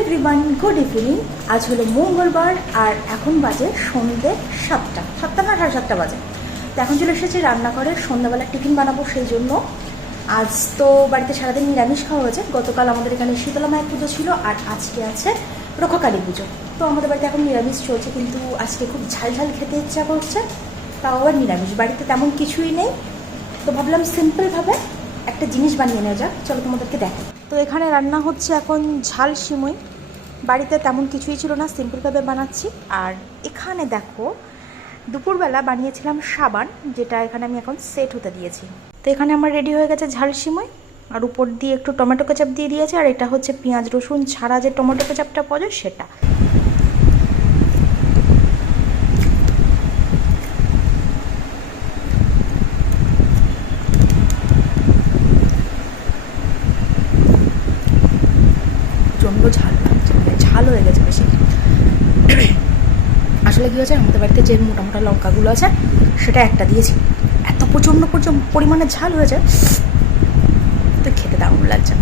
Everyone, good evening. আজ হলো মঙ্গলবার আর এখন বাজে সন্ধ্যে 7টা না 7:30 বাজে। তো এখন চলে এসেছি রান্নাঘরে, সন্ধ্যাবেলা টিফিন বানাবো। সেই জন্য আজ তো বাড়িতে সারাদিন নিরামিষ খাওয়া হয়েছে। গতকাল আমাদের এখানে শীতলা মায়ের পুজো ছিল আর আজকে আছে রক্ষাকালী পুজো। তো আমাদের বাড়িতে এখন নিরামিষ চলছে, কিন্তু আজকে খুব ঝাল ঝাল খেতে ইচ্ছা করছে, তাও আবার নিরামিষ। বাড়িতে তেমন কিছুই নেই, তো ভাবলাম সিম্পলভাবে একটা জিনিস বানিয়ে নেওয়া যাক। চলো তোমাদেরকে দেখো। তো এখানে রান্না হচ্ছে এখন ঝাল সিমুই। বাড়িতে তেমন কিছুই ছিল না, সিম্পলভাবে বানাচ্ছি। আর এখানে দেখো দুপুরবেলা বানিয়েছিলাম সাবান, যেটা এখানে আমি এখন সেট হতে দিয়েছি। তো এখানে আমার রেডি হয়ে গেছে ঝাল সিমুই, আর উপর দিয়ে একটু টমেটো কেচাপ দিয়ে দিয়েছে। আর এটা হচ্ছে পেঁয়াজ রসুন ছাড়া যে টমেটো কেচাপটা পাওয়া যায় সেটা। প্রচণ্ড ঝাল লাগছে, মানে ঝাল হয়ে গেছে বেশি। আসলে কী হয়েছে, আমাদের বাড়িতে যে মোটা মোটা লঙ্কাগুলো আছে সেটা একটা দিয়েছি, এত প্রচণ্ড পরিমাণে ঝাল হয়েছে, তো খেতে দারুণ লাগছে।